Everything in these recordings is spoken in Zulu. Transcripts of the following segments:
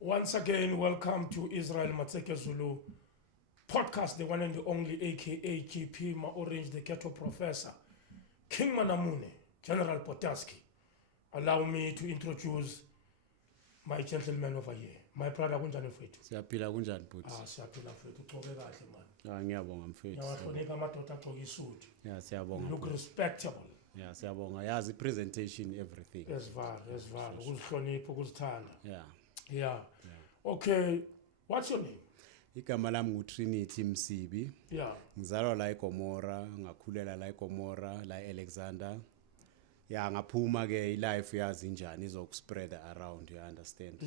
Once again, welcome to Israel Matseke Zulu podcast, the one and the only, aka KP Ma Orange, the Ghetto Professor, King Manamune, General Potaski. Allow me to introduce my gentleman over here, my brother kunjani mfethu. Siyaphila kunjani bhuti? Siyaphila mfethu, ugcoke kahle man. Ngiyabonga mfethu. Yawahloneka amadoda agcoke isuit. Siyabonga. Look respectable. Siyabonga. Yazi presentation everything. Esvar, ukuzihlonipha, ukuzithanda. Yeah. Okay, what's your name? Igama lami nguTrinity Msibi. Ngizalwa la eGomora, ngakhulela la eGomora, la eAlexander. Ngaphuma ke ilife yazi njani izokuspread around, you understand?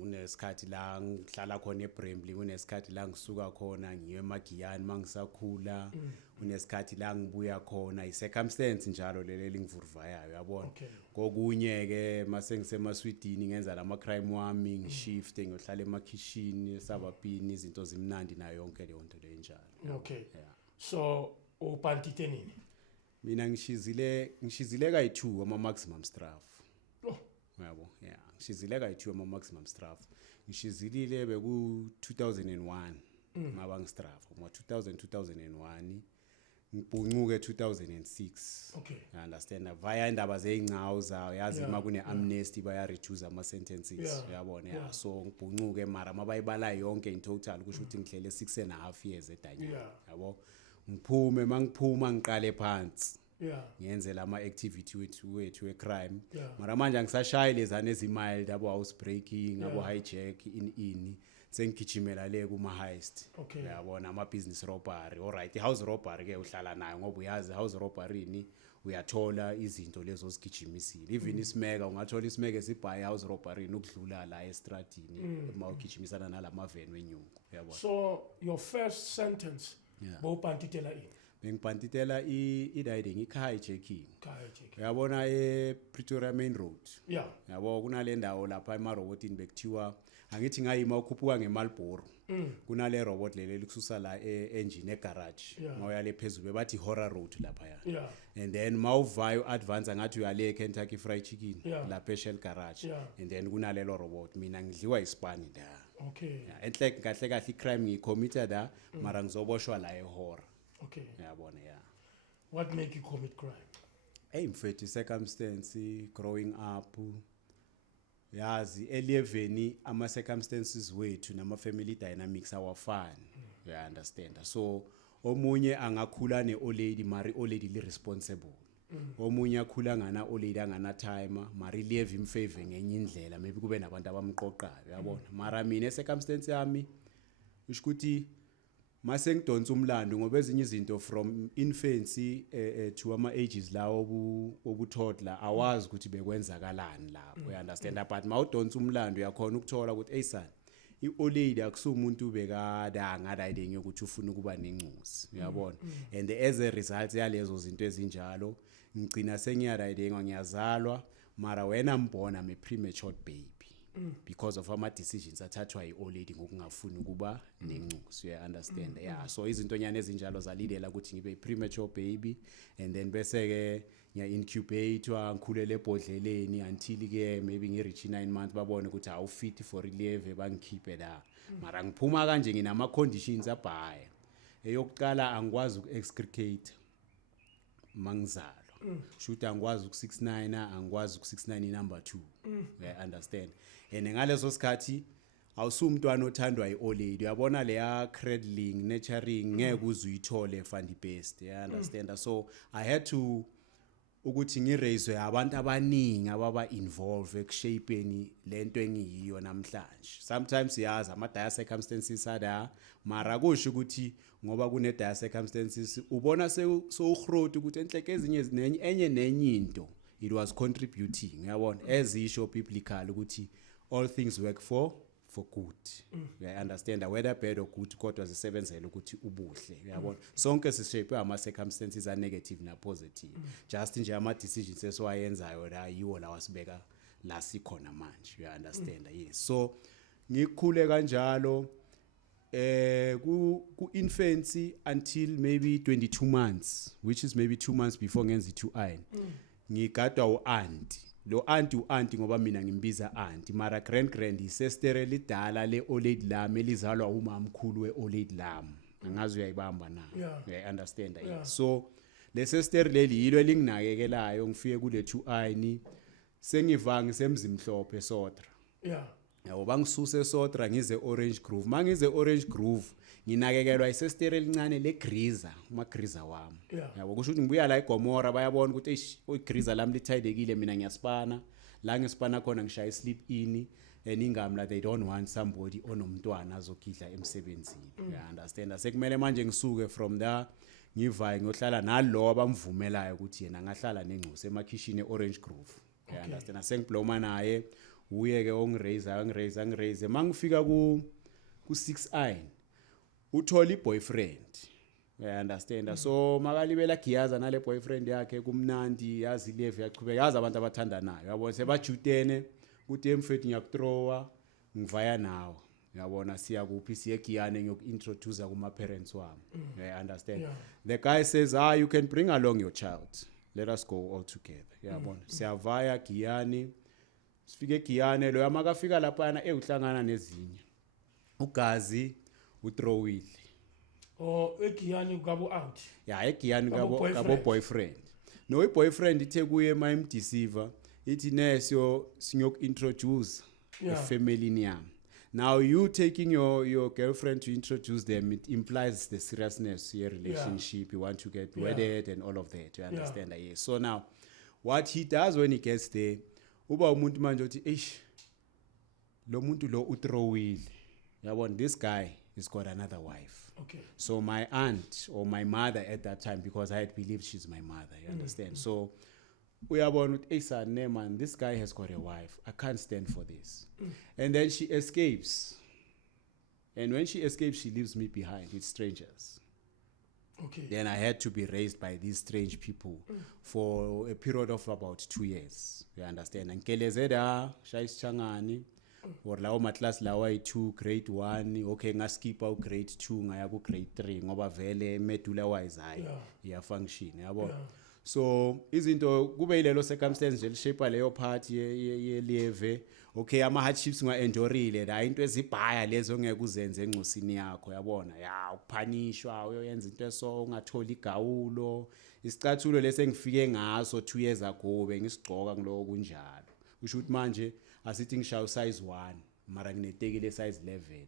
Kunesikhathi la ngihlala khona eBrambly, kunesikhathi la ngisuka khona ngiye eMagiyani mangisakhula, kunesikhathi la ngibuya khona, i-circumstance njalo leli ngivurvayayo, yabona. Kokunye ke mase ngisemaswidini ngenza lama crime wami, ngishift ngiyohlala emakhishini, esabapini, izinto zimnandi nayo yonke leyo nto le njalo. Okay. So ubantite nini? Mina ngishizile kayi2 ama maximum straf. Yabo, ngishizile kayi2 ama maximum straf. Ngishizilile beku 2001 mabang straf, ngo 2001 ngibhuncuke 2006. Okay. You understand? Via indaba zeingcawu zayo yazi makune amnesty baya reduce ama sentences, uyabona. So ngibhuncuke mara mabayibala yonke in total kusho ukuthi ngihlele 6.5 years edanyeni, yabo. Mangiphuma ngiqale phansi. Ngiyenze lama activity wethu crime. Mara manje angisashaya lezane ezimild abo housebreaking, abo hijack in sengigijimela le kuma heist. Uyabona ama business robbery. Alright, house robbery ke uhlala nayo ngoba uyazi house robbery ni uyathola izinto lezo zigijimisile. Even isimeka ungathola isimeka esibhaye house robbery ukudlula la estradini mawugijimisana nalama van wenyuko, yabona. So your first sentence bowupantitela ini? Bengipantitela i-riding, i-hijacking. Uyabona ePretoria Main Road. Yabo kunale ndawo lapha emarobotini bekuthiwa angithi ngayima ukhuphuka ngeMalboro. Kunale robot leli likususa la engine egarage. Mawuyale phezulu bathi Horror Road lapha ya. And then mawuvayo advance ngathi uyale Kentucky Fried Chicken lapha eShell Garage. And then kunalelo robot mina ngidliwa ispani la. Okay. Enhle kahle i-crime ngicommitted da mara ngizoboshwa la ehorror. Okay. Yabona. What make you commit crime? Mfethu circumstance growing up. Yazi eleveni ama circumstances wethu nama family dynamics awafani. You understand? So omunye angakhula ne-old lady mari old lady li responsible. Omunye akhula ngana old lady angana timer mari live in favor ngenye indlela, maybe kube nabantu abamqoqayo, yabona. Mara mina circumstance yami ushukuthi mase ngidonsa umlando ngoba ezinye izinto from infancy to ama ages lawo obutoddler awazi ukuthi bekwenzakalani lapho, you understand? But mawudonsa umlando uyakhona ukuthola ukuthi hey son, i-old lady akusumuntu bekadanga ukuthi ufuna ukuba nencusi, uyabona. And as a result yalezo zinto ezinjalo ngicina sengiyaridinga, ngiyazalwa mara wena mbona me premature baby. Because of ama decisions athathwa i-old lady ngokungafuni ukuba nencusi, you understand? So izinto nyane ezinjalo zalidela ukuthi ngibe premature baby, and then bese ke ngiya incubatewa ngikhulele ebhodleleni until ke maybe ngireach 9 months babone ukuthi awu fit for ileve bangikhiphe la. Mara ngiphuma kanje nginama conditions abhaya. Eyokuqala angikwazi uku-excrete mangizalwa. Shoot angikwazi uku69, angikwazi uku69 number 2. You understand? And ngaleso sikhathi awusumntwana othandwa i-old lady, uyabona leya cradling nurturing ngeke uzuyithole fund based, you understand? So I had to ukuthi ngiraise abantu abaningi ababa involve ekushapeni lento engiyiyo namhlanje. Sometimes yazi ama dire circumstances ada mara kusho ukuthi ngoba kune dire circumstances ubona sewuhroti ukuthi enhleke ezinye nenye into it was contributing, uyabona, ezisho biblical ukuthi all things work for good. I understand that whether bad or good kodwa zisebenzela ukuthi ubuhle uyabona sonke sishape ama circumstances are negative na positive just nje ama decisions esiwayenzayo la yiwo la wasibeka la sikhona manje you understand yes so ngikhule kanjalo ku infancy until maybe 22 months which is maybe 2 months before ngenza i2i ngigadwa uanti lo auntie ngoba mina ngimbiza auntie mara grand isestere lidala le old age lami elizalwa umamkhulu we old age lami angazi uyayibamba na I understand yes so le sister leli yilo elinginakekelayo ngifike kule 2i sengivanga semzimhlophe Sotra yabo bangisuse Sotra ngize Orange Grove mangize Orange Grove nginakekelwa isestere elincane legriza umagriza wami yabo kusho ukuthi ngibuya la eGomora bayabona ukuthi igriza lami lithayidekile mina ngiyasipana la ngisipana khona ngishaya sleep in eningami la they don't want somebody onomntwana azogidla emsebenzini you understand sekumele manje ngisuke from there ngivaye ngiyohlala nalo abamvumelayo ukuthi yena ngahlala nengcuso emakhishini eOrange Grove you understand sengibloma naye uye ke ongiraise mangifika ku 6i uthola iboyfriend you understand so makalibela giyaza nale boyfriend yakhe kumnandi yazi live yaqhubeka yazi abantu abathandanayo yabona sebajutene kuthi emfethi ngiyakuthrowa ngivaya nawe yabona siya kuphi siye Giyane ngiyokuintroduce kuma parents wami you understand the guy says you can bring along your child let us go all together yabona siyavaya Giyane sifike Giyane lo yamakafika lapha yana uhlangana nezinye ugazi uThrowile eGiyane kwabo out eGiyane kabo boyfriend no iboyfriend ithe kuye mayimdeceiver ithi neso sinyokuintroduce a family niyami now you taking your girlfriend to introduce them it implies the seriousness of your relationship you want to get wedded and all of that you understand yes so now what he does when he gets there uba umuntu manje uthi lo muntu lo uThrowile yabona this guy has got another wife so my aunt or my mother at that time because I had believed she's my mother you understand so uyabona uthi son man this guy has got a wife I can't stand for this and then she escapes and when she escapes she leaves me behind with strangers then I had to be raised by these strange people for a period of about 2 years you understand ngikelezeda shayisichangani or lawo maclass lawa i2 grade 1 okay ngaskipa grade 2 ngaya ku grade 3 ngoba vele medula wise hayi iya function yabo so izinto kube ilelo circumstance nje lishape leyo part ye live okay ama hardships ngaendurile la into ezibhaya lezo ngeke uzenze engcosini yakho yabona ukuphanishwa uyoyenza into eso ungatholi igawulo isicathulo lesengifike ngaso 2 years ago bengisigcoka ngiloko kunjalo usho ukuthi manje asithi ngishaya size 1 mara nginetekile size 11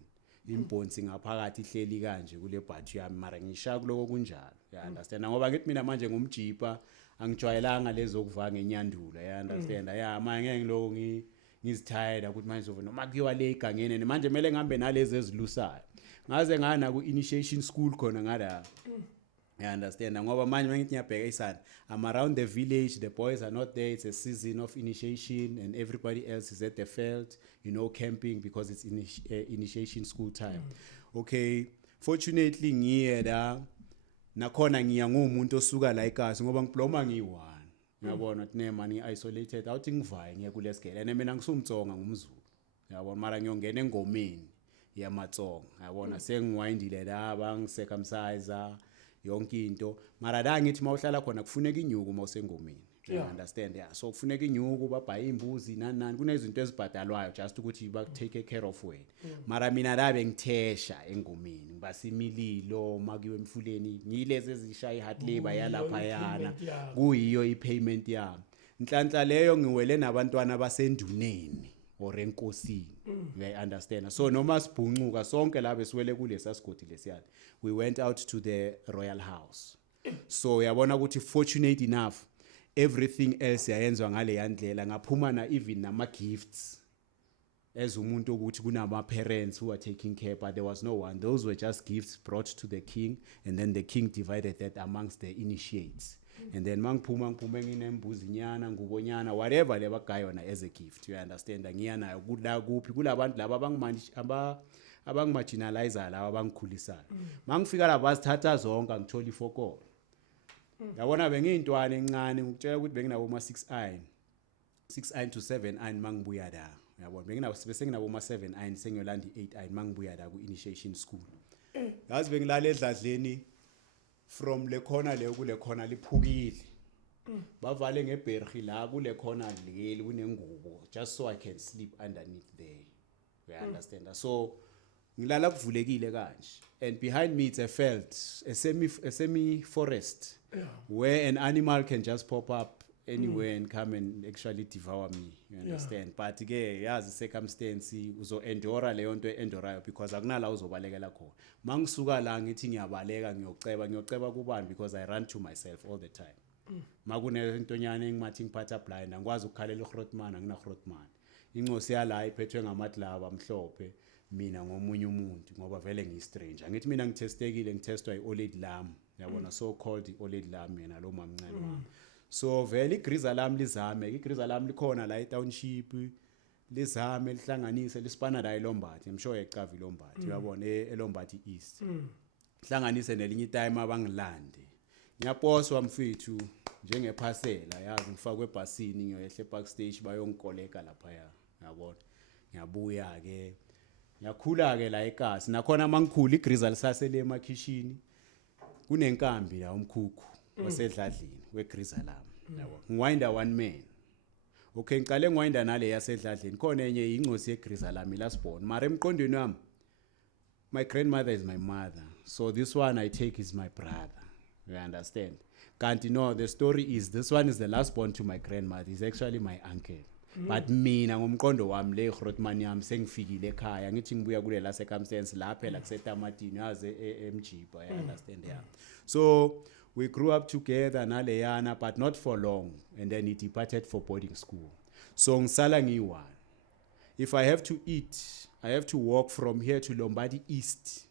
imbonsi ngaphakathi ihleli kanje kule bhathu yami mara ngishaya kuloko kunjalo you understand ngoba ngithi mina manje ngumjipa angijwayelanga lezo kuvanga enyandula you understand manje ngeke ngiloko ngizithayela ukuthi manje noma kuyiwa le igangene manje kumele ngihambe nalezi ezilusayo ngaze ngana ku initiation school khona ngala you understand ngoba manje mangithi ngiyabheka isana I'm around the village the boys are not there it's a season of initiation and everybody else is at the field you know camping because it's initiation school time okay fortunately ngiye la nakhona ngiya ngumuntu osuka la eKasi ngoba ngibloma ngi1 yabona ukuthi nema ngi isolated awuthi ngivaye ngiye kulesigele and mina ngisumtsonga ngumZulu yabona mara ngiyongena engomeni yamatsonga yabona sengiwindile la bangicircumcise yonke into mara la ngithi mawuhlala khona kufuneka inyuku mawusengomeni you understand so kufuneka inyuku babhaya imbuzi nani kunezinto ezibhadalwayo just ukuthi ba take care of wena mara mina la bengithesha engomeni ngibasimililo makiwe emfuleni ngilezi ezishaya iheart labor yalapha yana kuyiyo ipayment yami nhlanhla leyo ngiwele nabantwana basenduneni or enkosini you understand so noma sibhuncuka sonke la besiwele kulesa sigodi lesiyana we went out to the royal house so yabona ukuthi fortunate enough everything else yayenzwa ngale yandlela ngaphuma na even nama gifts as umuntu ukuthi kunama parents who are taking care but there was no one those were just gifts brought to the king and then the king divided that amongst the initiates and then mangiphuma nginembuzinyana ngubonyana whatever lebagayi yona as a gift, you understand, ngiya nayo kula kuphi kulabantu laba abangimarginalizer laba abangikhulisayo. Mangifika la basithatha zonke ngithola ifokolo. Yabona bengiyintwana encane ngikutshela ukuthi benginabo ma 6 iron to 7 iron mangibuya la. Yabona benginabo ma 7 iron sengiyolanda i8 iron mangibuya la ku initiation school. Yazi bengilala edladleni from le corner le kule corner liphukile. Bavale ngeberhi la kule corner leli kunengubo just so I can sleep underneath there. You understand? So ngilala kuvulekile kanje, and behind me it's a field, a semi forest, where an animal can just pop up anywhere and come and actually devour me, you understand? But ke yazi circumstance uzo endora leyo nto endorayo because akunala uzobalekela khona. Mangisuka la ngithi ngiyabaleka ngiyoceba kubani because I run to myself all the time. Makune intonyana engimathi ngiphatha blind angikwazi ukukhalela uGrotman angina Grotman. Incosi yala iphethwe ngamaglava amhlophe, mina ngomunye umuntu ngoba vele ngiyistranger. Ngithi mina ngitestekile ngitestwa iOLED lam, yabona, so called iOLED lam yena lo mamncane wami. So vele igriza lam lizame, igriza lam likhona la eTownship, lizame lihlanganise lispana la eLombathi, I'm sure eCavi Lombathi, yabona eLombathi East. Hlanganise nelinye time abangilande. Ngiyaposwa mfethu njengephasela, yazi ngifakwe ebhasini ngiyoyehle ePark Stage bayongikoleka lapha ya, yabona. Ngiyabuya ke ngiyakhula ke la eKasi nakhona mangikhula igriza lisasele emakhishini kunenkambi la umkhukhu wasedladleni wegriza lami, yabo. Ngiwinda one man. Okay, ngiqale ngiwinda nale yasedladleni khona enye ingcosi yegriza lami lasibona mara emqondweni wami my grandmother is my mother, so this one I take is my brother, you understand? Can't you know, the story is this one is the last born to my grandmother, he's actually my uncle. But mina ngomqondo wami le Grotman yami sengifikile ekhaya ngithi ngibuya kule la circumstance la phela kusetamatini yaze eMjiba, you understand? Yeah. So we grew up together naleyana but not for long, and then he departed for boarding school. So ngisala ngiyi-one. If I have to eat, I have to walk from here to Lombathi East.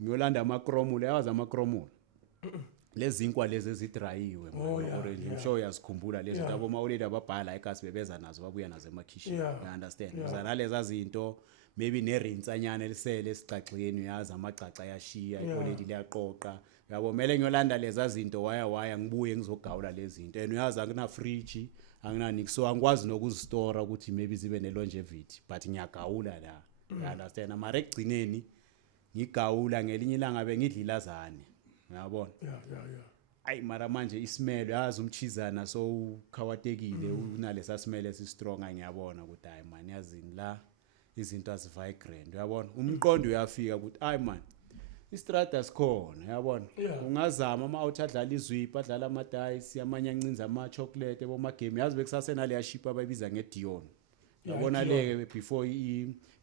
Ngiyolanda amakromulo, yazi amakromulo. Lezi inkwa lezi ezidrayiwe orange, I'm sure uyazikhumbula lezi labo mawuleda ababhala eKasi bebeza nazo babuya nazo emakhishini, you understand? Uzana lezi zinto maybe nerintsanyana elisele esixaxeni, yazi amagcaxa yashiya already liyaqoqa, yabo mele ngiyolanda lezi zinto waya ngibuye ngizogawula lezi zinto, and uyazi angina fridge angina niki, so angikwazi nokuzistore ukuthi maybe zibe nelongevity, but ngiyagawula la, you understand? Amara ekugcineni ngigawula ngelinye ilanga bengidlilazane, yabona. Ayi mara manje isimelo yazi umchizana so ukhawatekile unalesa simelo esistronga, ngiyabona ukuthi hayi man yazini la izinto azivibrant, uyabona. Umqondo uyafika ukuthi hayi man istrata sikhona, yabona. Ungazama ama out adlala izwipa adlala ama dice amanye ancinza ama chocolate ebo ma game, yazi bekusase nale yaship abayibiza ngeDion, yabona leke before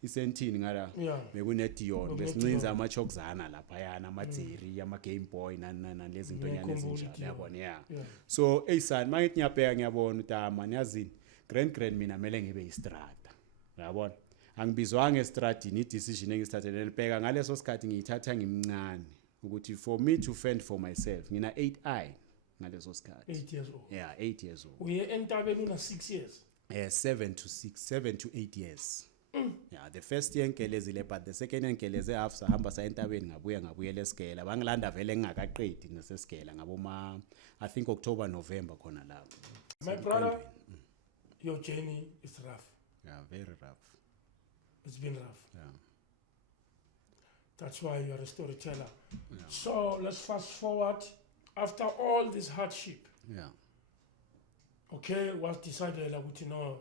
isentini ngala bekune Dion besincinza ama chokzana lapha yana amadzeri ama Game Boy nalezi zinto nyane ezinjalo, yabona. Yeah. So son mangithi ngiyabheka ngiyabona uTama yazini grand mina mele ngibe istrata, yabona. Angibizwanga estradini, i-decision engisithathele libheka ngaleso sikhathi ngiyithatha ngimncane ukuthi for me to fend for myself ngina 8i ngaleso sikhathi. 8 years old. Yeah, 8 years old. Uye entabeni una 6 years. 7 to 8 years. Yeah, the first year ngikelezile but the second year ngikeleze half sahamba sa entabeni ngabuya lesigela bangilanda vele ngingakaqedi nesesigela ngabo I think October November khona lapho. My brother, your journey is rough. Yeah, very rough. It's been rough. Yeah. That's why you're a storyteller. Yeah. So let's fast forward. After all this hardship, Yeah. okay, was decided ukuthi no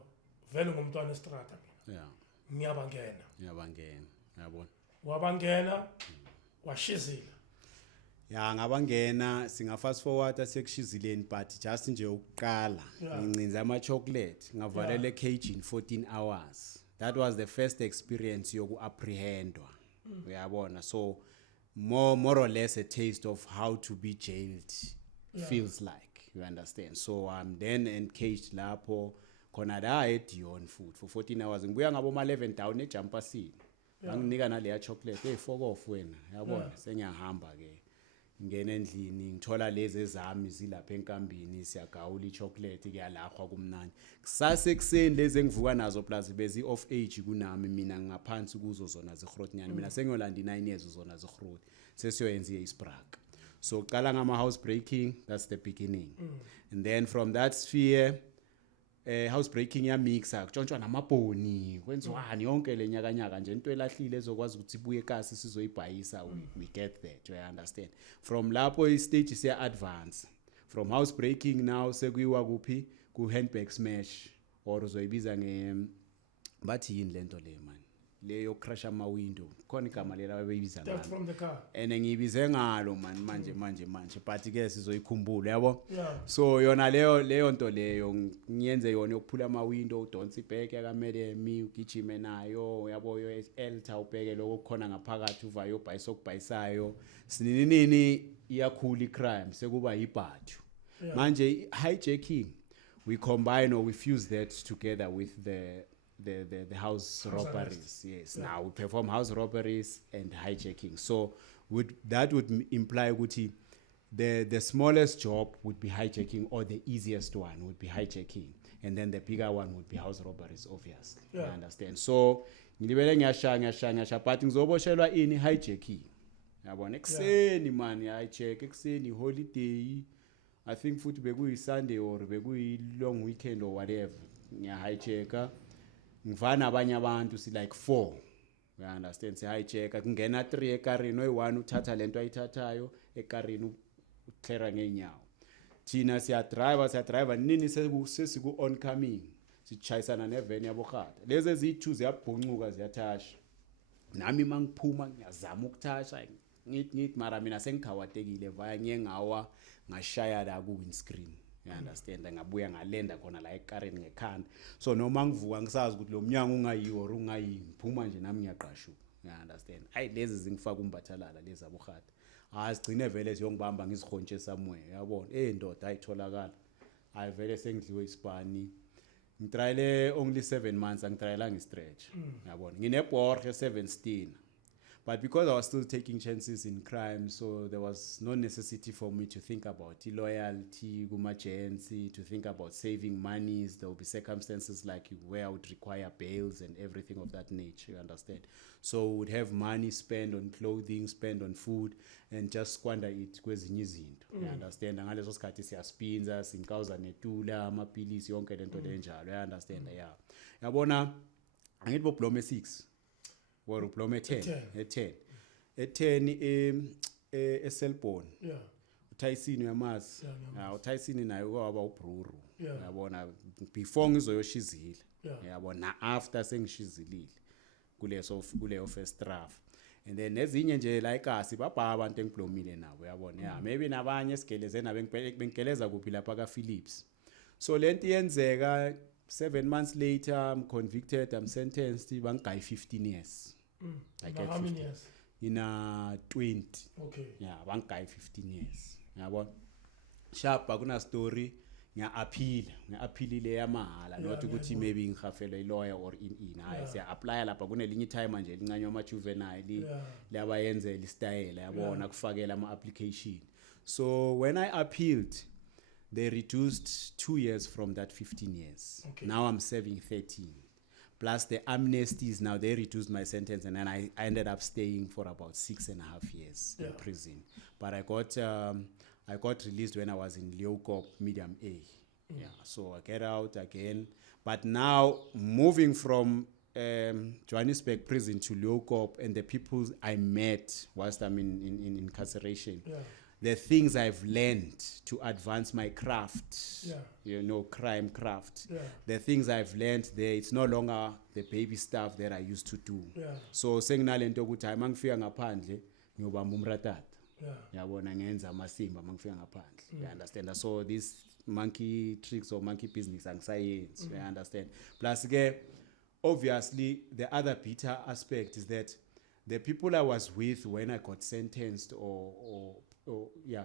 vele ngumntwana estrata mina. Yeah. Ngiyabangena. Ngiyabangena, yabona. Wabangena washizila. Ya ngabangena singa fast forward asekushizileni but just nje ukuqala ngincinza ama chocolate ngavalele cage in 14 hours. That was the first experience yoku apprehendwa, uyabona. So more or less a taste of how to be jailed feels like, you understand? So I'm then encaged lapho khona la eDion food for 14 hours. Ngibuya ngabo ma 11 down eJampasini. Banginika nale ya chocolate, hey fuck off wena, yabona. Sengiyahamba ke. ngene endlini ngithola lezi ezami zilapha enkambini siyagawula ichocolate kuyalahwa kumnandi kusase kuseni lezi engivuka nazo plus bezi off age kunami mina ngaphansi kuzo zona zegrotnyana mina sengiyolanda 9 years zona zegrot sesiyoyenza isprague so qala ngama house breaking that's the beginning and then from that sphere house breaking ya mixa kutshontshwa namabhoni kwenziwani yonke lenyakanyaka nje into elahlile ezokwazi ukuthi ibuye ekasi sizoyibhayisa we get that you understand from lapho istage siya advance from house breaking now sekuyiwa kuphi ku handbag smash or uzoyibiza bathi yini lento le man leyo crash ama window khona igama lela babeyibiza ngalo from the car ngiyibize ngalo man manje but ke sizoyikhumbula yabo yeah. So yona leyo nto leyo ngiyenze yona yokuphula ama window udonsa ibheke yakamele mi ugijime nayo yabo yo elta ubheke lokho khona ngaphakathi uvayo bhayisa okubhayisayo sinini iyakhula icrime sekuba ibhathu manje hijacking we combine or we fuse that together with the house robberies. Yes. Yeah. Now we perform house robberies and hijacking. So that would imply ukuthi the smallest job would be hijacking or the easiest one would be hijacking. And then the bigger one would be house robberies, obviously. Yeah. You understand? So ngilibele ngiyashaya but ngizoboshelwa ini hijacking. Yabona ekseni man hijack ekseni holiday. I think futhi bekuyi Sunday or bekuyi long weekend or whatever. Ngiyahijacka ngivana abanye abantu si like 4 you understand si hijacka kungena 3 ekarini oyi1 uthatha lento ayithathayo ekarini ucleara ngeenyawo thina siya driver nini sesiku oncoming sichayisana nevan yabokhata lezi eziyi2 ziyabhuncuka ziyathasha nami mangiphuma ngiyazama ukuthasha ngithi mara mina sengikhawatekile vaya ngiyengawa ngashaya la ku windscreen you understand ngabuya ngalenda khona la ekarini ngekhanda so noma ngivuka ngisazi ukuthi lo mnyango ungayiwo or ungayini phuma nje nami ngiyaqashuka you understand hayi lezi zingifaka umbathalala lezi abokhata sigcine vele siyongibamba ngizihontshe somewhere yabona ndoda ayitholakala hayi vele sengidliwe isibani ngitrayele only 7 months angitrayela ngistretch yabona nginebhorhe 7 but because I was still taking chances in crime, so there was no necessity for me to think about loyalty, agency, to think about saving monies. There will be circumstances like where I would require bails and everything of that nature, you understand? So we would have money spent on clothing, spent on food, and just squander it kwezinye izinto, you understand? Ngaleso sikhathi siyaspinza, sinkawuza netula, amapilisi yonke lento lenjalo, you understand? Yeah. Yabona angithi boblome 6. Or ublome 10 eselbone uTyson uyamazi uTyson nayo kwaba uBruru yabona before ngizoyoshizile yabona after sengishizilile kuleyo first draft and then ezinye nje la ikasi baba abantu engiblomile nabo yabona maybe nabanye sigeleze nabe bengigeleza kuphi lapha ka Philips so lento yenzeka 7 months later, I'm convicted, I'm sentenced, bangai 15 years. I get how many years? In 20. Okay. Yeah, bangai 15 years. Yabona. Sharp akuna story ngiya-appeal yamahala not ukuthi maybe ngihafela i-lawyer or in hayi siya apply lapha kunelinye time nje lincanywa ama juvenile liyabayenzela istyle yabona kufakela ama application. So when I appealed, they reduced 2 years from that 15 years. Okay. Now I'm serving 13. Plus the amnesties, now they reduced my sentence and then I ended up staying for about 6.5 years in prison. But I got released when I was in Leeuwkop Medium A. Yeah, so I get out again. But now moving from Johannesburg prison to Leeuwkop and the people I met whilst I'm in incarceration, the things I've learned to advance my craft, crime craft, the things I've learned there, it's no longer the baby stuff that I used to do. So saying nalento ukuthi hayi mangifika ngaphandle ngiyobamba umratata. Yabona ngenza amasimba mangifika ngaphandle. You understand? So these monkey tricks or monkey business angisayenzi, you understand? Plus ke obviously the other bitter aspect is that the people I was with when I got sentenced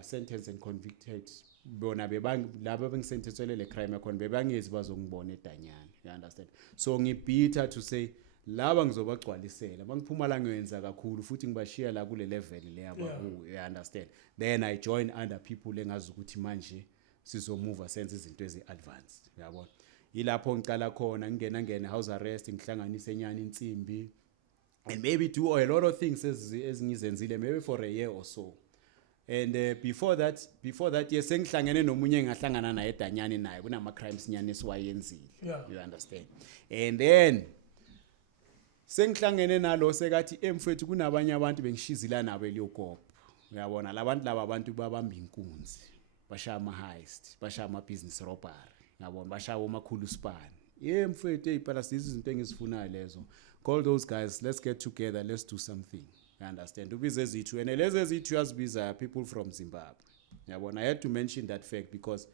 sentenced and convicted bona laba bengisentencelwe le crime yakhona bebangezi bazongibona edanyana, you understand? So ngibitha to say laba ngizobagcwalisela bangiphuma la ngiyenza kakhulu futhi ngibashiya la kule level le yabaku you understand, then I join other people engazi ukuthi manje sizomove senze izinto ezi-advanced uyabona. Yilapho ngicala khona ngena house arrest ngihlanganise enyana insimbi and maybe do a lot of things ezingizenzile maybe for a year or so. And before that yes sengihlangene nomunye engahlangana naye edanyani naye kunama crimes nyane esiwayenzile you understand. And then sengihlangene nalo sekathi emfethu kunabanye abantu bengishizila nabo eliyokopa uyabona. Labantu laba abantu babamba inkunzi bashaya ama heist bashaya ama business robbery uyabona bashaya omakhulu span mfethu eyiphela izinto engizifunayo lezo. Call those guys, let's get together, let's do something. You understand? Ubize ezithu and lezi ezithu yazibiza people from Zimbabwe. Yabona, I had to mention that fact because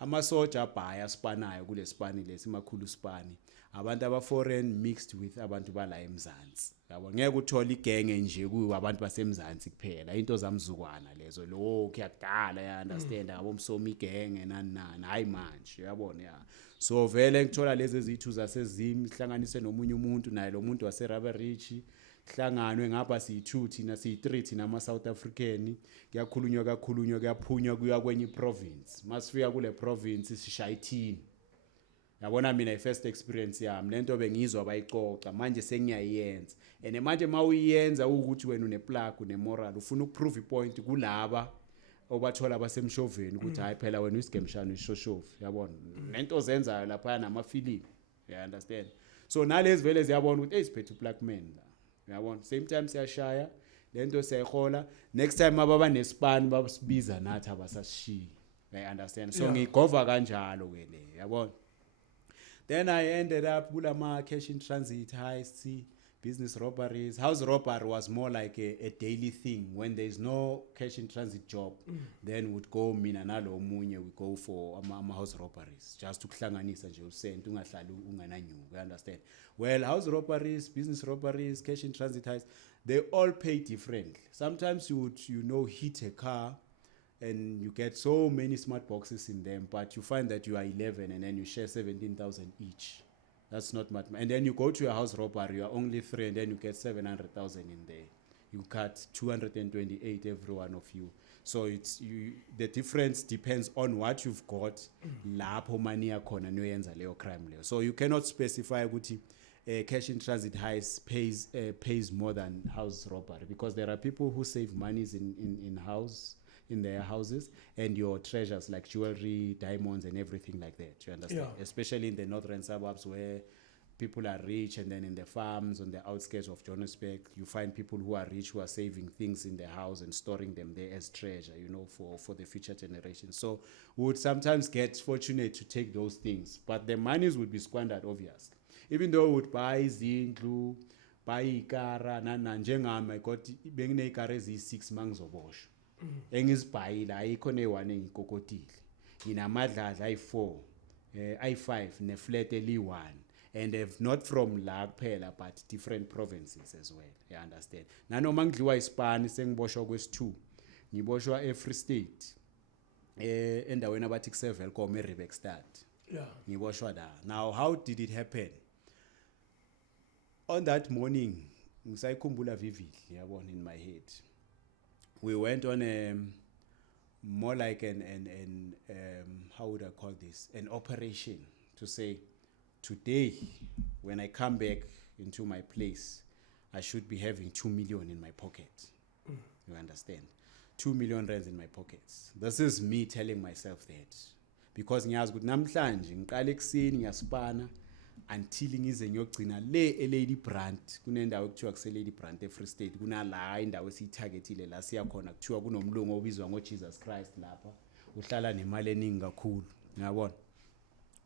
amasoja abhaya spanayo kule spani lesi makhulu spani abantu aba foreign mixed with abantu bala eMzansi. Yabona, ngeke uthola igenge nje kuyabantu baseMzansi kuphela. Into zamzukwana lezo lo kuyadala ya understand abomsomi igenge nani hayi manje yabona ya. So vele ngithola lezi ezithu zasezimi hlanganise nomunye umuntu naye lo muntu wase Rabarich hlanganwe ngapha siyi2 thina siyi3 thina ama South African kuyakhulunywa kuyaphunywa kuya kwenye province masifika kule province sishaya ithini yabona. Mina i-first experience yami lento bengizwa bayicoca manje sengiyayenza and manje mawuyenza ukuthi wena uneplug unemoral ufuna ukuprove ipoint kulaba obathola basemshoveni ukuthi hayi phela wena uyigemshana uyishoshovu yabona. Lento zenzayo lapha namafilimu you understand. So nalezi vele ziyabona ukuthi eziphethe black men la yabona. Same time siyashaya lento siyayihola next time ababa nespan babasibiza nathi abasashiya you understand. So ngigova kanjalo ke le yabona. Then I ended up kulama cash in transit heists, business robberies. House robbery was more like a daily thing. When there's no cash in transit job, then would go mina nalo omunye we go for ama house robberies just to kuhlanganisa nje usent ungahlali ungananyuka you understand. Well, house robberies, business robberies, cash in transit heists, they all pay differently. Sometimes you would hit a car and you get so many smart boxes in them, but you find that you are 11 and then you share 17,000 each. That's not much. And then you go to a house robbery, you are only 3 and then you get 700,000 in there. You cut 228 every one of you. So the difference depends on what you've got. Lapho money yakhona noyenza leyo crime leyo. So you cannot specify ukuthi cash in transit heist pays more than house robbery because there are people who save monies in their houses and your treasures like jewelry, diamonds and everything like that. You understand? Especially in the northern suburbs where people are rich and then in the farms on the outskirts of Johannesburg, you find people who are rich who are saving things in their house and storing them there as treasure, for the future generations. So we would sometimes get fortunate to take those things, but the monies would be squandered obviously. Even though we would buy izindlu, buy ikara, njengami I got bengine ikara ezi6 mangizoboshwa. Engizibhayila ayikho ne1 engikokotile nginamadladla ayi4 ayi5 neflat eli1 and if not from la kuphela but different provinces as well you understand. Nanoma ngidliwa iSpani sengiboshwa kwesi2 ngiboshwa eFree State endaweni abathi kusevelcom eRiverstad ngiboshwa la. Now how did it happen? On that morning ngisayikhumbula vividly yabona in my head. We went on more like an how would I call this? An operation to say, today, when I come back into my place, I should be having 2 million in my pocket. You understand? 2 million rands in my pockets. This is me telling myself that. Because ngiyazi ukuthi namhlanje ngiqala ekuseni ngiyaspana until ngize ngiyogcina le Lady Brandt kunendawo ekuthiwa kuse Lady Brandt eFree State kunala indawo esitargetile la siya khona kuthiwa kunomlungu obizwa ngoJesus Christ lapha uhlala nemali eningi kakhulu ngiyabona.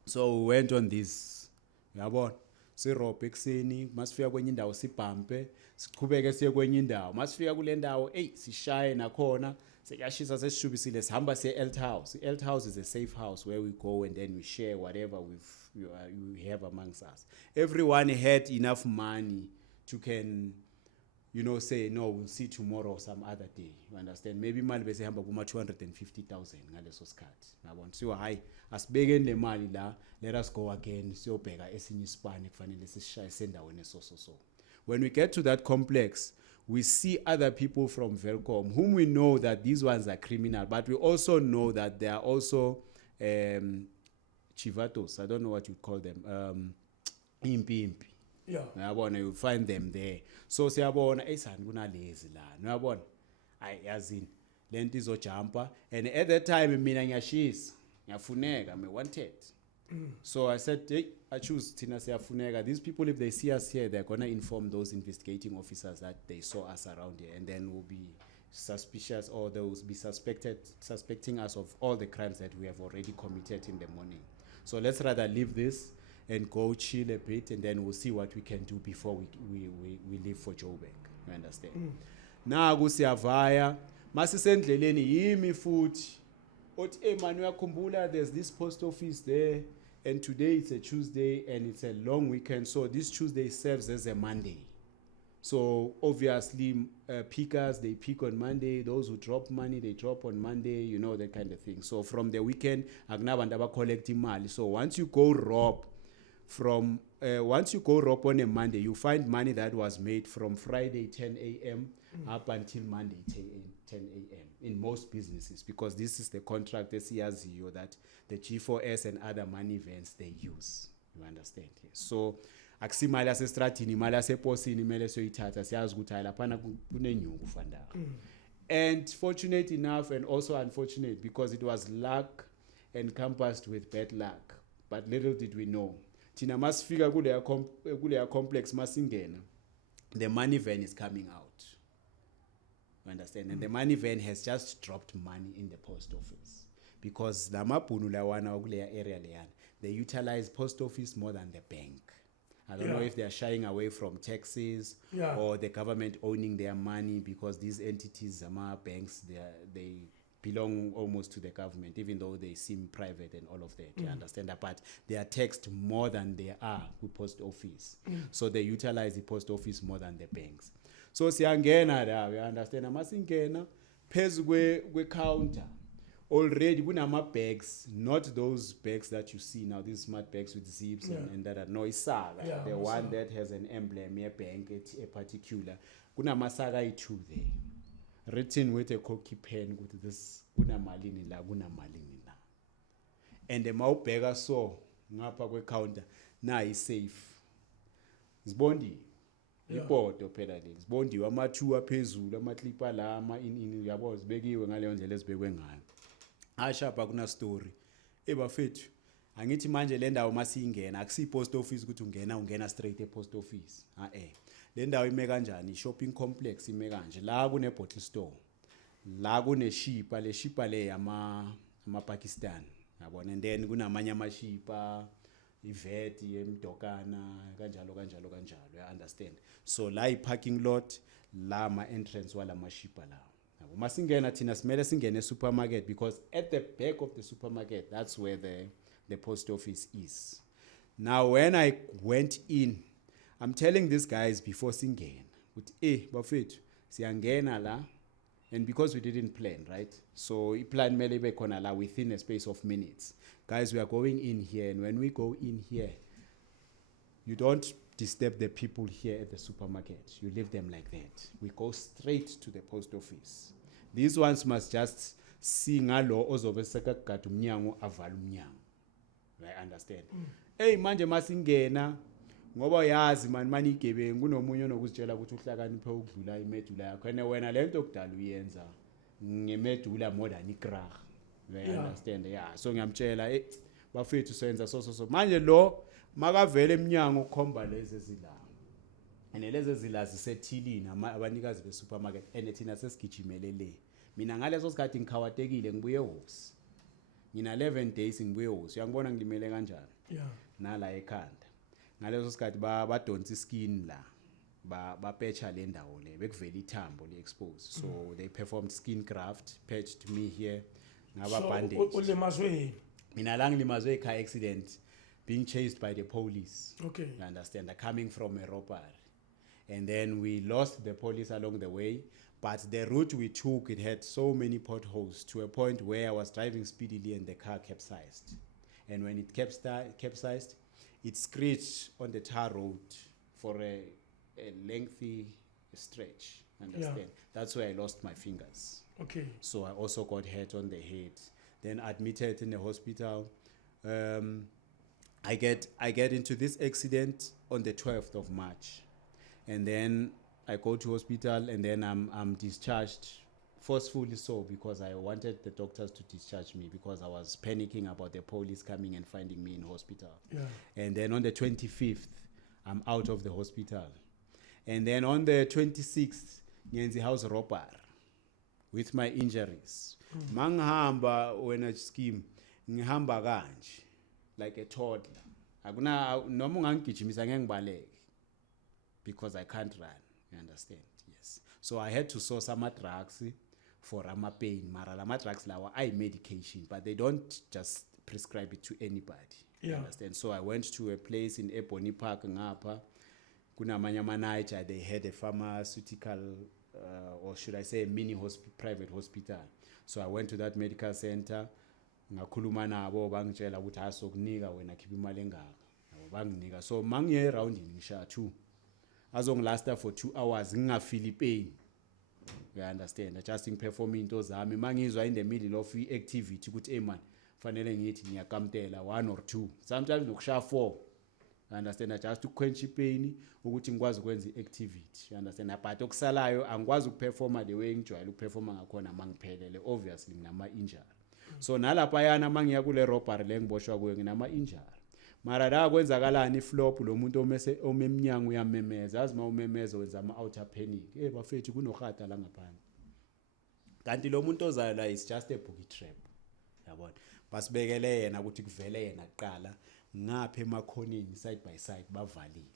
So we went on this ngiyabona sirobe ekuseni masifika kwenye indawo sibhampe siqhubeke siye kwenye indawo masifika kule ndawo sishaye nakhona sekuyashisa sesishubisile sihamba se-Elt House. I-Elt House is a safe house where we go and then we share whatever you have amongst us. Everyone had enough money to can you know, say no, we'll see tomorrow or some other day. You understand? Maybe imali bese hamba kuma 250,000 ngaleso sikhathi. Yabona? So hayi asibekeni le mali la, let us go again siyobheka esinye isipani kufanele sishaye sendaweni so. When we get to that complex, we see other people from Velcom whom we know that these ones are criminal, but we also know that they are also chivatos. I don't know what you call them. Impi. Yeah. Uyabona, you find them there. So siyabona esani kunalezi la. Uyabona? Ayi yazini lento izojumpa, and at that time mina ngiyashisa, ngiyafuneka, I'm wanted. So I said, hey, I choose Tina Siafunega. These people, if they see us here, they're going to inform those investigating officers that they saw us around here, and then we'll be suspicious, or they will be suspecting us of all the crimes that we have already committed in the morning. So let's rather leave this and go chill a bit, and then we'll see what we can do before we leave for Joburg. You understand? Now, kusiyavaya masisendleleni yimi futhi othi man uyakhumbula there's this post office there, and today it's a Tuesday and it's a long weekend, so this Tuesday serves as a Monday. So obviously pickers, they pick on Monday, those who drop money, they drop on Monday, you know, that kind of thing. So from the weekend akunabantu abacollecting money. So once you go rob on a Monday, you find money that was made from Friday 10 a.m. up until Monday 10 a.m. in most businesses, because this is the contract SCRZO that the G4S and other money events they use. You understand? Yes. So akusimali asestratini, imali aseposini imele soyithatha, siyazi ukuthi hayi laphana kunenyungu fandayo. And fortunate enough, and also unfortunate, because it was luck encompassed with bad luck, but little did we know. Tina masifika kuleya complex masingena, the money van is coming out. You understand? And the money van has just dropped money in the post office, because the mabhunu lawana wakuleya area leyana, they utilize post office more than the bank. I don't know if they are shying away from taxes or the government owning their money, because these entities, banks, they belong almost to the government, even though they seem private and all of that. You understand that? But they are taxed more than they are with post office. So they utilize the post office more than the banks. So siyangena la, you understand? Amasingena phezu kwe counter. Already kunama bags, not those bags that you see now, these smart bags with zips and that. No, it's saga. The one that has an emblem, a bank, a particular. Kunama saga I2 there. Written with a cocky pen with this kunamalini la. And the mawubheka so ngapha kwe counter na is safe. Zbondi. Ipoto phela leli. Zbondi ama2 aphezulu, amaclipper la, ama in yabo zibekiwe ngaleyo ndlela ezibekwe ngayo. Ashapa kuna story. Bafethu, angithi manje le ndawo masingena akusi post office ukuthi ungena straight post office. Le ndawo ime kanjani? Shopping complex ime kanje. La kune bottle store. La kune shipa, le shipa le ama Pakistan. Yabona, and then kunamanye amashipa, ivet emdokana kanjalo. You understand? So la parking lot, la ma entrance wala mashipa la. Masingena thina simele singene supermarket, because at the back of the supermarket, that's where the post office is. Now when I went in, I'm telling these guys before singena, bafethu siyangena la, and because we didn't plan, right? So plan mele be khona la within a space of minutes. Guys, we are going in here, and when we go in here, you don't disturb the people here at the supermarket. You leave them like that. We go straight to the post office. These ones must just see ngalo ozobe sekagada umnyango avala umnyango. I understand. Manje masingena ngoba yazi mani igebengu kunomunye onokuzitshela ukuthi uhlakaniphe ukudlula imedula yakho. And wena lento okudala uyenza ngemedula more than ikrag. I understand. So ngiyamtshela bafethu senza so. Manje lo makavele eminyango ukhomba lezi zila. And lezi zila zisethilini abanikazi be supermarket, and thina sesigijimele le. Mina ngaleso sikhathi ngikhawatekile ngibuye hosi. Ngina 11 days ngibuye hosi. Uyangibona ngilimele kanjani? Nala ekhanda. Ngaleso sikhathi badonsa skin la. Bapetcha le ndawo le. Bekuvela ithambo le expose. So they performed skin graft, patched me here. Ngaba bandage. So ulimazwe? Mina la ngilimazwe car accident, being chased by the police. Okay. You understand? They're coming from a robbery. And then we lost the police along the way. But the route we took, it had so many potholes to a point where I was driving speedily and the car capsized. And when it capsized, it screeched on the tar road for a lengthy stretch. Understand? Yeah. That's where I lost my fingers. Okay. So I also got hit on the head. Then admitted in the hospital. I get into this accident on the 12th of March. And then I go to hospital and then I'm discharged, forcefully so, because I wanted the doctors to discharge me because I was panicking about the police coming and finding me in hospital. Yeah. And then on the 25th, I'm out of the hospital. And then on the 26th, ngenzi house robbery with my injuries. Mangihamba wena scheme, ngihamba kanje like a toddler. Akuna noma ungangigijimisa ngeke ngibaleke because I can't run. You understand? Yes. So I had to source some drugs for ama pain. Mara lama drugs lawa I medication, but they don't just prescribe it to anybody. You understand? So I went to a place in Ebony Park ngapha. Kunamanye ama-Niger, they had a pharmaceutical or should I say a mini private hospital. So I went to that medical center. Ngakhuluma nabo bangitshela ukuthi asokunika wena khipha imali engaka. Nabo banginika. So mangiye around ngisha 2. Azongilasta for 2 hours ngingafeel pain. You understand? I just perform into zami mangizwa in the middle of activity ukuthi hey man fanele ngithi ngiyakamtela 1 or 2. Sometimes nokushaya 4. You understand? I just to quench pain ukuthi ngikwazi ukwenza activity. You understand? But okusalayo angikwazi ukuperforma the way ngijwayele ukuperforma ngakhona mangiphelele obviously nginama injury. So nalapha yana mangiya kule robbery lengiboshwa kuyo nginama injury. Mara la kwenzakalani iflop lo muntu omemnyango uyamemeza azima umemeza wenza ama outer panic. Bafethu kunohata la ngaphandle. Kanti lo muntu ozayo la is just a boogie trap. Yabona? Basibekele yena ukuthi kuvele yena kuqala ngapha emakhoneni side by side bavalile.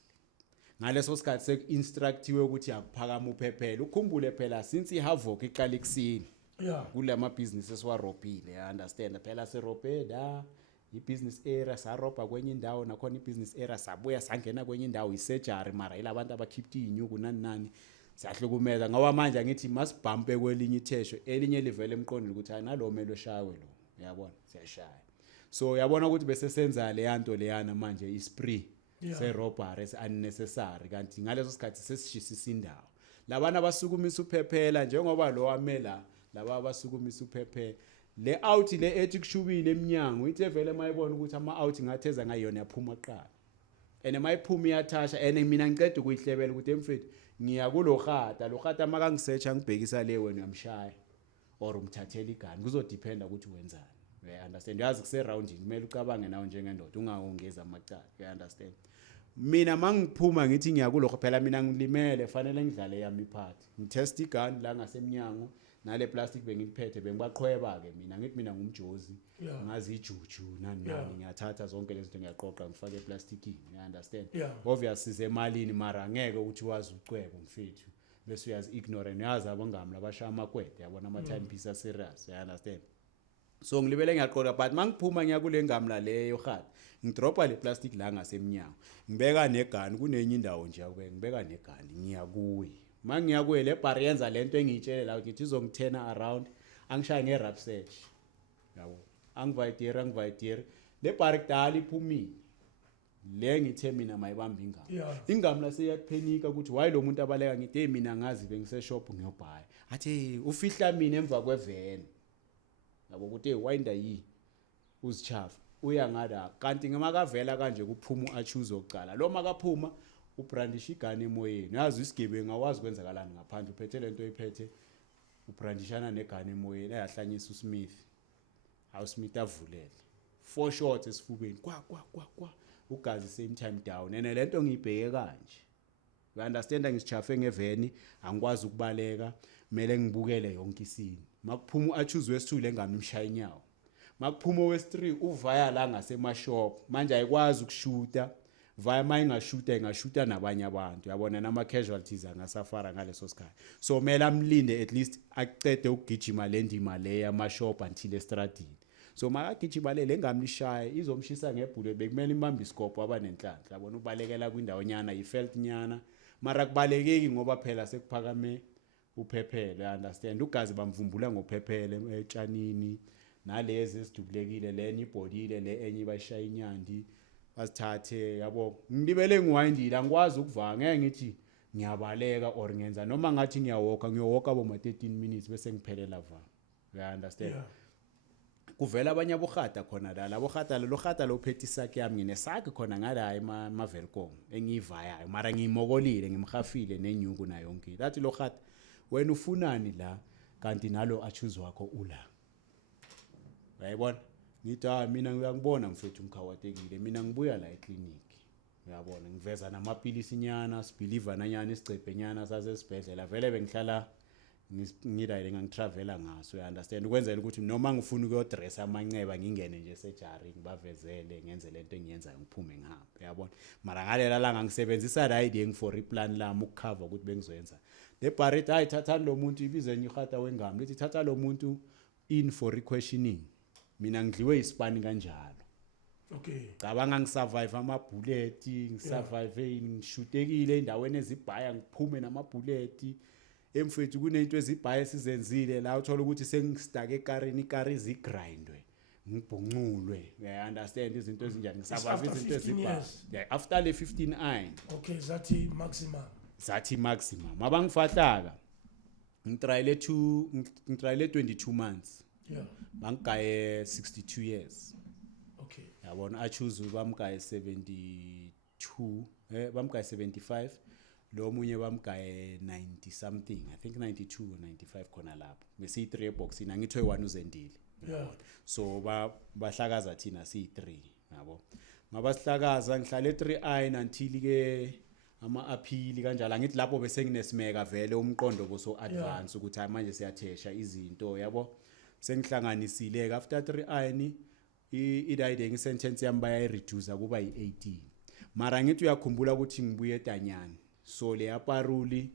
Ngaleso sikhathi sekuinstructiwe ukuthi akuphakama uphephele. Ukhumbule phela since iHavoc iqala ekseni. Yeah. Kule ama businesses warobhile. I understand. Phela serobheda i-business area sarobha kwenye indawo nakhona i-business area sabuya sangena kwenye indawo i-surgery mara ilabantu abakhipha inyuku nani siyahlukumeza ngoba manje angithi masibhampe kwelinye ithesho elinye livele emqondweni ukuthi nalo melo shawe lo uyabona siyashaya. So yabona ukuthi bese senza le yanto leyana manje ispree se-robbery unnecessary kanti ngaleso sikhathi sesishisisa indawo. Labana basukumisa uphephela njengoba lo amela laba basukumisa uphephela. Le out le ethi kushubile eminyango ithe vele mayibona ukuthi ama out ngatheza ngayona yaphuma qala. Ene mayiphuma iyathasha ene mina ngicede ukuyihlebela ukuthi emfethu ngiya kulo khata lo khata makangisearcha ngibhekisa le wena uyamshaya or umthathela igani kuzodependa ukuthi wenzani. You understand? Yazi kuse rounding kumele ucabange nawo njengendoda ungawongeza amacala. You understand? Mina mangiphuma ngithi ngiya kulo phela mina ngilimele fanele ngidlale yami part. Ngitest igani la ngasemnyango nale plastic bengiphethe bengibaqhweba ke mina ngithi mina ngumjozi ngazi ijuju nani ngiyathatha zonke lezi zinto ngiyaqoqa ngifake eplasticini. You understand? Obviously zemalini mara ngeke ukuthi wazi ucwebe mfethu bese uyazi ignore niyazi abangami labashaya amakwede yabona ama time piece serious. You understand? So ngilibele ngiyaqoqa but mangiphuma ngiya kule ngamla leyo khathi ngidropa le plastic la ngasemnyango ngibeka negani kunenye indawo nje akube ngibeka negani ngiya kuwe mangiya kuwe le bar yenza lento engitshele la ukuthi izongithena around angishaya ngerap search yabo angivayitira le bar kudala iphumile le ngithe mina mayibamba ingamo ingamo laseyakuphenika ukuthi why lo muntu abaleka ngithi hey mina ngazi bengise shop ngiyobhaya athi ufihla mina emva kweveni yabo ukuthi hey why ndayi uzichafa uya ngada kanti ngemakavela kanje kuphuma uachoose oqala lo makaphuma ubrandisha igane emoyeni yazi isigebengu awazi kwenzakalani ngaphandle uphethe lento oyiphethe ubrandishana negane emoyeni ayahlanyisa uSmith uSmith avulele 4 shots esifubeni kwa ugazi same time down ene lento ngiyibheke kanje. You understand? Ngisichafe ngeveni angikwazi ukubaleka kumele ngibukele yonke isini makuphuma uachoose wesithule engami imshaya inyawo makuphuma wes3 uvaya la ngasemashop manje ayikwazi ukushuta vaya mayingashuta ingashuta nabanye abantu yabona nama casualties angasafara ngaleso sikhathi so mela amlinde at least aqede ukugijima lendima le yamashop until estradini so makagijima le ngamlishaya izomshisa ngebhulu bekumele imbamba isikopho abanenhlanhla yabona ubalekela kwindawo nyana ifelt nyana mara kubalekeki ngoba phela sekuphakame uphephele, understand, ugazi bamvumbula ngophephele etshanini nalezi esidubulekile lenye ibhodile le enye bayishaya inyandi basithathe yabo ngilibele ngiwindile angikwazi ukuvanga ngeke ngithi ngiyabaleka or ngenza noma ngathi ngiyowoka abo 13 minutes bese ngiphelela va, you understand. Kuvela abanye abohata khona la abohata lo hata lo phethe isakhe yami nginesakhe khona ngala emavelcom engiyivayayo mara ngimokolile ngimhafile nenyuku na yonke lathi lo hata wena ufunani la kanti nalo achoose wakho ula, uyayibona ngithi mina ngiyangibona mfethu ngikhawatekile mina ngibuya la eclinic, uyabona ngiveza namapilisi nyana sibelieve nanyana isicephe nyana sasesibhedlela vele bengihlala ngirayile ngangitravela ngaso, you understand, ukwenzela ukuthi noma ngifuna ukuyodress amanceba ngingene nje sejari ngibavezele ngenze lento engiyenzayo ngiphume ngihambe, uyabona. Mara ngalela la ngisebenzisa riding for iplan lami ukucover ukuthi bengizoyenza le barret hayi thatha lo muntu ibize enye ihata wengami lithi thatha lo muntu in for questioning, mina ngidliwe isipani kanjalo. Okay. Cabanga ngisurvive amabullet, ngisurvive ngishutekile endaweni ezibhaya ngiphume namabullet. Emfethu kunento ezibhaya esizenzile la uthola ukuthi sengistake ekarini ikari zigrindwe ngibhunculwe, you understand, izinto ezinjani ngisurvive izinto ezibhaya after le 15 iron. Okay, zathi maximum abangifahlaka ngitrayile 22 months, bangigaye 62 years. Okay, yabona achoose bamgaye 72 bamgaye 75, lo munye bamgaye 90 something, I think 92 or 95 khona lapho bese i3 boxing angithoe 1 uzendile. So bahlakaza thina si3 yabo ngabasihlakaza ngihlale 3 iron until ke ama appeal kanjalo ngithi lapho bese nginesimeka vele umqondo boso advance ukuthi manje siyathesha izinto yabo sengihlanganisile after 3 iron i sentence yami baya reduce kuba yi18, mara ngithi uyakhumbula ukuthi ngibuye etanyani so le aparuli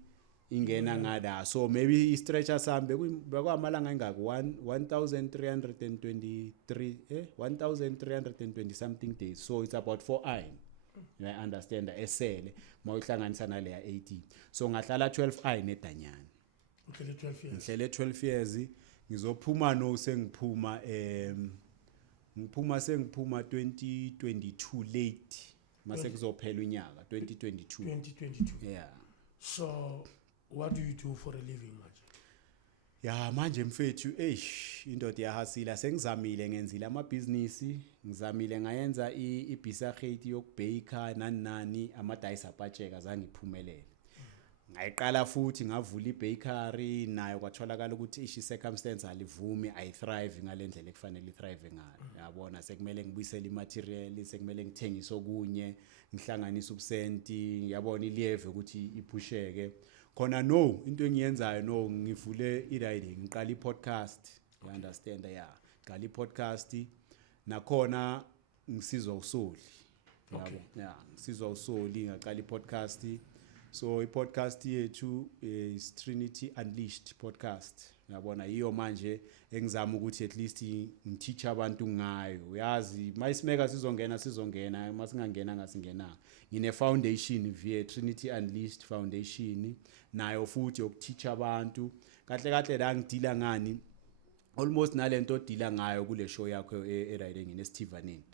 ingena ngada, so maybe i-stretcher sambe bekwamalanga engaka 1323 1320 something days, so it's about 4 iron, you understand, esele mawuhlanganisa nale ya 18, so ngahlala 12 iron etanyani. Okay, 12 years. Ngihlele 12 years ngizophuma no sengiphuma sengiphuma 2022 late mase kuzophela unyaka 2022. Yeah. So what do you do for a living manje? Ya manje mfethu indoda yahasila sengizamile ngenzile amabhiziness, ngizamile ngayenza ibisarate yokubake nani amadayisa apatsheka zangiphumelele. Ngayiqala futhi ngavula ibakery nayo kwatholakala ukuthi i-circumstance alivumi I thrive ngalendlela ekufanele thrive ngayo, yabona sekumele ngibuyisele imaterial, sekumele ngithengise okunye, ngihlanganise ubusenti, yabona iliyeve ukuthi iphusheke khona. No, into engiyenzayo no, ngivule i-riding ngiqala i-podcast, you understand, qala i-podcast nakhona ngisizwa usoli, yabo ngisizwa usoli ngaqala i-podcast. So i-podcast yethu is Trinity Unleashed podcast, yabona iyo manje engizama ukuthi at least ngiteach abantu ngayo, uyazi mayisimeka sizongena masingangena ngasingena. Ngine foundation via Trinity Unleashed Foundation nayo futhi yokuteach abantu kahle la ngidila ngani almost nalento odila ngayo kule show yakho eriding ngeStivaneni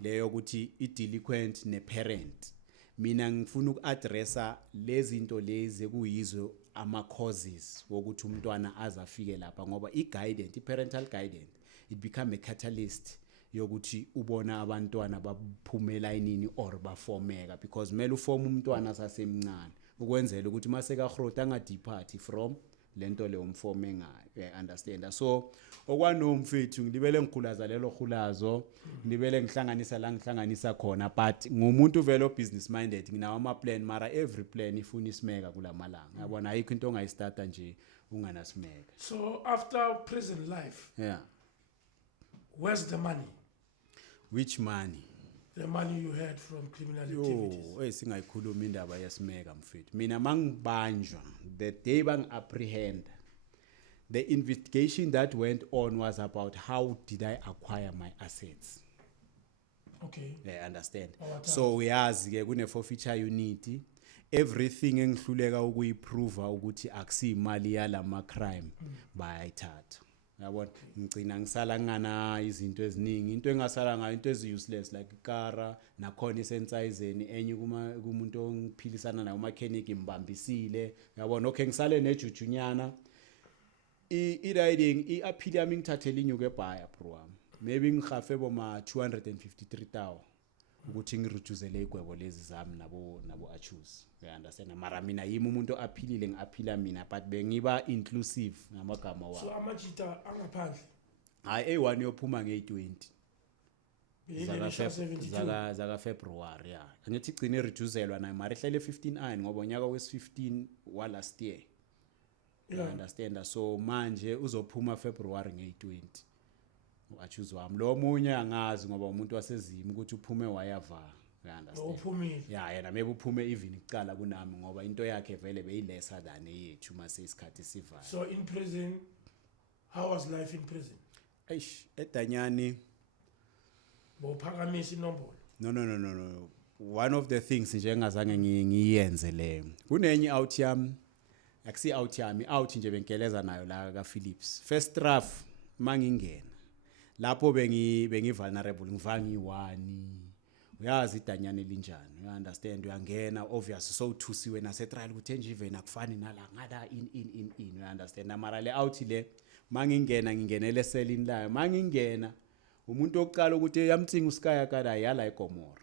leyo ukuthi i-delinquent ne-parent. Mina ngifuna uku-addressa lezi zinto lezi kuyizo ama causes wokuthi umntwana azafike lapha ngoba i-parental guidance it become a catalyst yokuthi ubona abantwana baphumela inini or baformeka, because mele uform umntwana sasemncane ukwenzela ukuthi mase kaGrota angadepart from lento le umforme ngayo, understand. So okwanomfethu ngilibele ngikhulaza lelo khulazo, ngilibele ngihlanganisa khona, but ngumuntu vele business minded, nginawo ama plan mara every plan ifuna isimeka kulamalanga, yabona ayikho into ongayistarta nje unganasimeka. So after prison life, where's the money? Which money? The money you had from criminal activities. Singayikhuluma indaba yasimeka mfethu. Mina mangibanjwa the day bang-apprehend, the investigation that went on was about how did I acquire my assets. Okay. Yeah, understand. So uyazi ke kune forfeiture unit everything engihluleka ukuyiprove ukuthi akusiyimali yalama crime bayayithatha. Yabona ngicina ngisala ngana izinto eziningi, into engasala ngayo into ezi-useless like ikara nakhona isensayizeni enye kumuntu ongiphilisana nayo mechanic imbambisile. Yabona okay ngisale nejujunyana i-riding i-appeal yami ngithathele inyuke ebhaya bro wami, maybe ngihafe boma 253,000 ukuthi ngireducele igwebo lezi zami nabo achuse. You understand? Mara mina yimi umuntu aphilile ngiaphila mina but bengiba inclusive ngamagama wami. So amajita angaphandle Hayi A1 yophuma nge20 zaka February ya. Angithi igcine reducelwa nayo mara ihlele 15 ngoba unyaka wes15 wa last year. You understand? So manje uzophuma February nge20. Uachoose wami lo munye angazi ngoba umuntu wasezimi ukuthi uphume wayavala. You understand? uphumile. Yeah, yena maybe uphume even icala kunami ngoba into yakhe vele beyilesa than eyethu mase isikhathi sivala. So in prison, how was life in prison? Eish, eDanyani Bophakamisa inombolo. no. One of the things nje engazange ngiyenze le. Kunenye out yami. Akusi out yami, out nje bengeleza nayo la ka Philips. First draft mangingena. Lapho bengi vulnerable, ngivanga i1. Uyazi iDanyani linjani. You understand? Uyangena obvious so thusiwe nase trial ukuthi nje even akufani nala ngada in. You understand? Mara le out le mangingena ngingenele selini layo. Mangingena umuntu oqala ukuthi yamthinga uSkaya kada yala eGomora.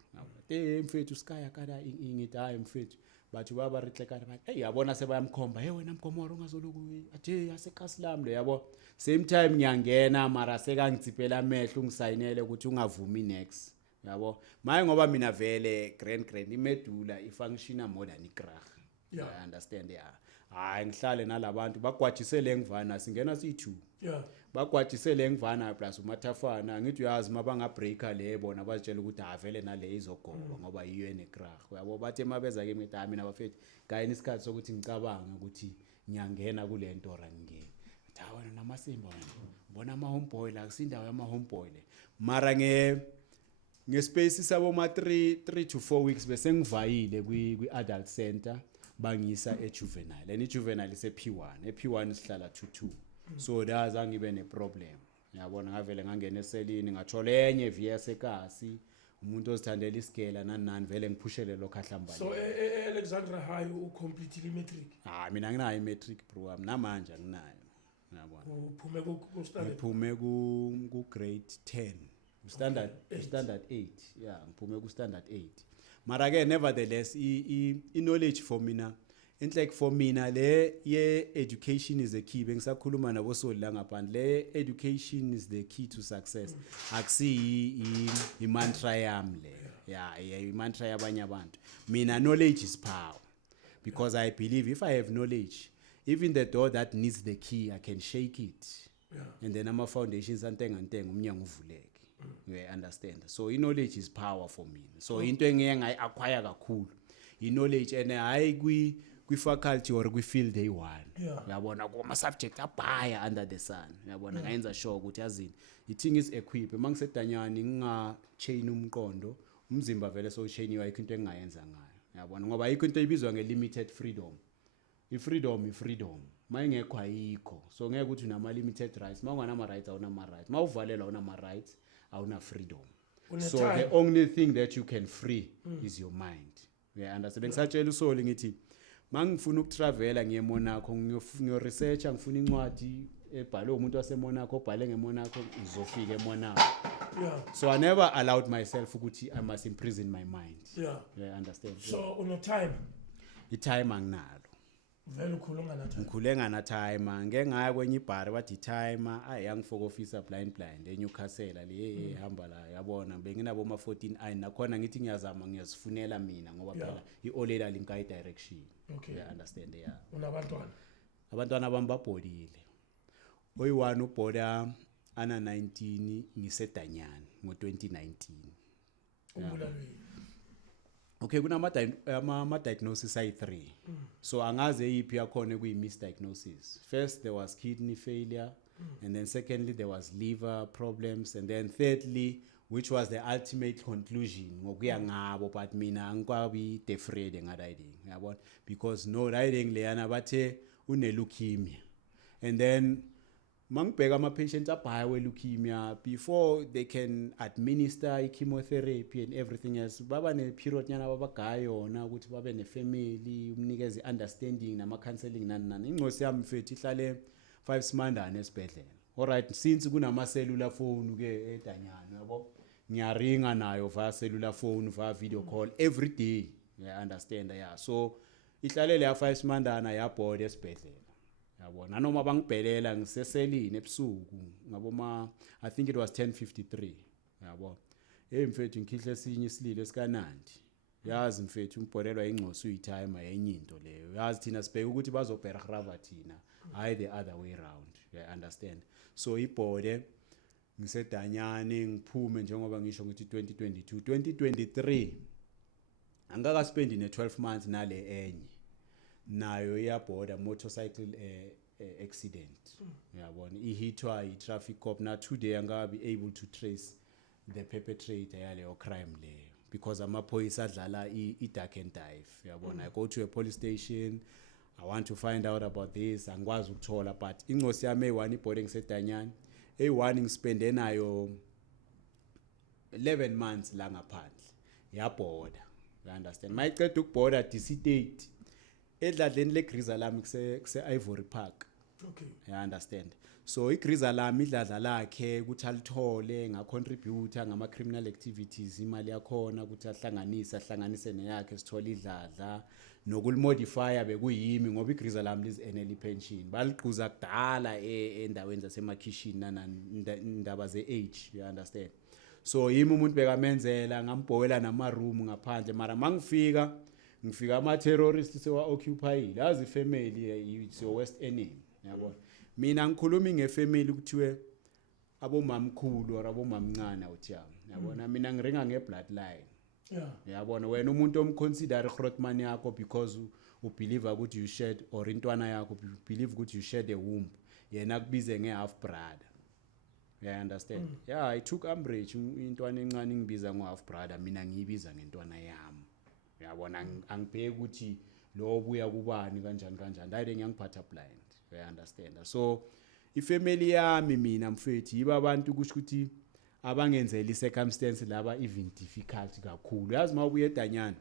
Mfethu uSkaya kada ngithi hayi mfethu. Bathi baba rihlekana bathi hey yabona sebayamkhomba hey wena mGomora ungazoloku athe yaseKasilam le yabo. Same time ngiyangena mara sekangitsipela amehlo ungisayinele ukuthi ungavumi next. Yabo maye ngoba mina vele grand imedula ifunctiona more than ikrag. I understand ya. Hayi ngihlale nalabantu bagwajisele ngivana singena si2. Yeah. Bagwajisele ngivana plus umathafana ngithi uyazi mabanga breaker le bona bazitshela ukuthi avele nale izogoba ngoba yiyo enekrag. Yabo bathi emabeza ke ngithi mina bafethu kayini isikhathi sokuthi ngicabanga ukuthi ngiyangena kule nto ra ngingena. Wena namasimba wena bona ama homeboy la kusindawo yama homeboy le mara ngespace sabo ma 3 to 4 weeks bese ngivayile kwi adult center bangisa ejuvenile and ijuvenile ise P1 sihlala 2 so daza ngibe ne problem. Yabona ngavele ngangena eselini ngathola enye VS ekasi umuntu ozithandela isigela nani vele ngiphushele lo khahlambali. So Alexandra High u complete matric. Mina nginayo matric bro wami namanje nginayo. Yabona Uphume ku standard. Ngiphume ku grade 10 standard 8 yeah ngiphume ku standard 8 mara ke nevertheless i knowledge for mina like for mina le ye education is the key. Bengisakhuluma nabo soli la ngaphandle le education is the key to success. Akusi I mantra yami le yeah I mantra yabanye abantu. Mina knowledge is power because I believe if I have knowledge even the door that needs the key I can shake it. And then ama foundations antenga umnyango uvuleke. You understand? So knowledge is power for me. So into engeke ngayi-acquire kakhulu knowledge and hayi kwi faculty or kwi field A1. Yabona kuma subject abhaya under the sun. Yabona ngayenza sure ukuthi yazini ithing is equip mangisedanyani nginga chain umqondo umzimba vele so chain ayikho into engayenza ngayo. Yabona ngoba ayikho into ebizwa nge-limited freedom. I-freedom mayengekho ayikho so ngeke ukuthi unama limited rights mawunganama rights awunama rights mawuvalela awunama rights awuna freedom. So the only thing that you can free is your mind. Yeah, understand? Bengisatshela usoli ngithi mangifuna ukutravela ngiye eMonaco ngiyo research ngifuna incwadi ebhalwe umuntu waseMonaco obhale ngeMonaco ngizofika eMonaco. So I never allowed myself ukuthi I must imprison my mind. Yeah, understand? So on time time anginalo vele ukhulunga na time. Ngikhulenga na time ngeke ngaya kwenye ibhari bathi time ayangifoko officer blind eNewcastle le ehamba la yabona benginabo ma 14 ayi nakhona ngithi ngiyazama ngiyazifunela mina ngoba phela iolela linkai direction. Yeah, understand? Yeah. Abantwana bami babhodile. Oyi1 ubhoda ana 19 ngisedanyani ngo2019. Okay, kunama diagnosis ayi3. So angaze yipi yakhona kuyi misdiagnosis. First there was kidney failure and then secondly there was liver problems and then thirdly which was the ultimate conclusion ngokuya ngabo but mina angikwabi defrade ngadayiding. yabona, because no riding leyana bathe une leukemia, and then mangibheka ama patients abhawe leukemia, before they can administer chemotherapy and everything else, baba ne period nyana babagayo yona ukuthi babe ne family, umnikeze understanding nama counseling nani. Incosi yami mfethu ihlale 5 simandane esibhedlela. Alright, since kunama cellular phone ke edanyana yabo, ngiyaringa nayo via cellular phone, via video call every day. Yeah, understand, yeah. So ihlale le 5 simandana yabhoda esibhedlela. Yabona noma bangibhelela ngiseselini ebusuku ngaboma, I think it was 10:53. Yabo, hey mfethu ngikhihle esinye isililo esikanandi. Yazi mfethu umbhorelwa ingcosi uyitime yenye into leyo. Yazi thina sibheka ukuthi bazobhergrava thina, hayi the other way around. You understand? So ibhode ngisedanyane ngiphume njengoba ngisho ukuthi 2022 2023 angaka spend ne 12 months nale enye nayo iyabhoda motorcycle accident. Yabona ihitwa I traffic cop na today angabe able to trace the perpetrator yaleyo crime leyo, because amaphoyisa adlala I duck and dive. Yabona, I go to a police station, I want to find out about this, angikwazi ukuthola, but incosi yami eyi1 ibhode ngisedanyana, eyi1 ngispende nayo 11 months la ngaphandle yabhoda. You understand? Mayiceda ukubhoda DC8 edladleni legriza lami kuse Ivory Park. Okay. You understand? So igriza lami idladla lakhe ukuthi alithole ngacontributor ngama criminal activities, imali yakhona ukuthi ahlanganise neyakhe sithola idladla nokulimodifya bekuyimi ngoba igriza lami lizenele pension. Baliquza kudala endaweni zasemakhishini nandaba ze age. You understand? So yimi umuntu bekamenzela ngambhowela nama room ngaphandle, mara mangifika ama terrorists sewa occupy yazi family it's your worst enemy. Yabona, mina ngikhuluma ngefamily kuthiwe abomamkhulu or abomamncane uthiyami. Yabona, mina ngiringa ngebloodline. Yeah. Yabona, wena umuntu omconsider Grootman yakho because u believe ukuthi you shared, or intwana yakho believe ukuthi you shared a womb, yena kubize ngehalf brother. Yeah, understand? Yeah, I took umbrage intwana encane ngibiza ngohalf brother, mina ngiyibiza ngentwana yami. Yabona, angibheki ukuthi lo buya kubani kanjani hayi ngiyangiphatha blind. You understand? So ifamily yami mina mfethu yiba abantu kusho ukuthi abangenzela circumstance laba even difficult kakhulu. Yazi mawubuye edanyana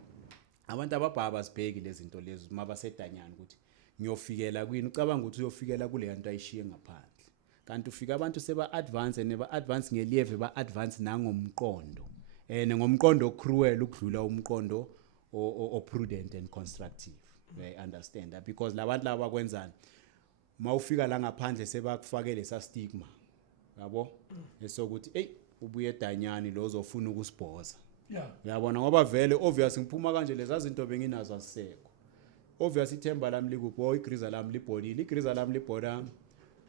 abantu ababhaba sibheki lezi zinto lezi mabasedanyana ukuthi ngiyofikela kwini, ucabanga ukuthi uyofikela kule nto ayishiye ngaphandle, kanti ufika abantu seba advance neba advance ngelieve ba advance nangomqondo ngomqondo cruel ukudlula umqondo o prudent and constructive. You understand? Because labantu laba kwenzana mawufika la ngaphandle sebakufakele sa stigma, yabo, esokuthi hey ubuye edanyani lo uzofuna ukusibhoza. Yeah. Yabona ngoba vele obvious ngiphuma kanje lezi zinto benginazo asisekho. Obvious ithemba lami likupho, igriza lami libhodile, igriza lami libhoda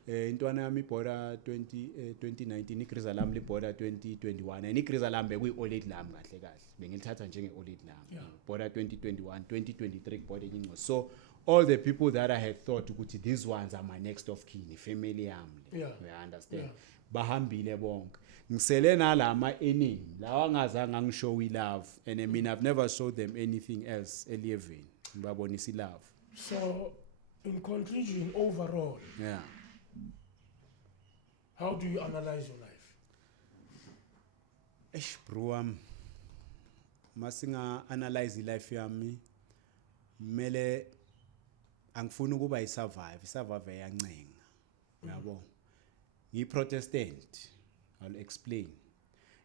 intwana yami ibhoda 2019, igriza lami libhoda 2021, and igriza lami bekuyi olate lami kahle bengilithatha njenge olate lami. Bhoda 2021 2023 ibhoda enye. So all the people that I had thought ukuthi these ones are my next of kin, family yami. Yeah. You understand? Bahambile bonke. Ngisele nalama enemy lawa ngazange ngishow love, and I mean I've never showed them anything else eleveni. Ngibabonisa love. So in conclusion, overall, yeah, how do you analyze your life? Bro, masinga analyze life yami mele angifuna ukuba isurvive eyancenga. Yabo, ngiyi-Protestant. I'll explain.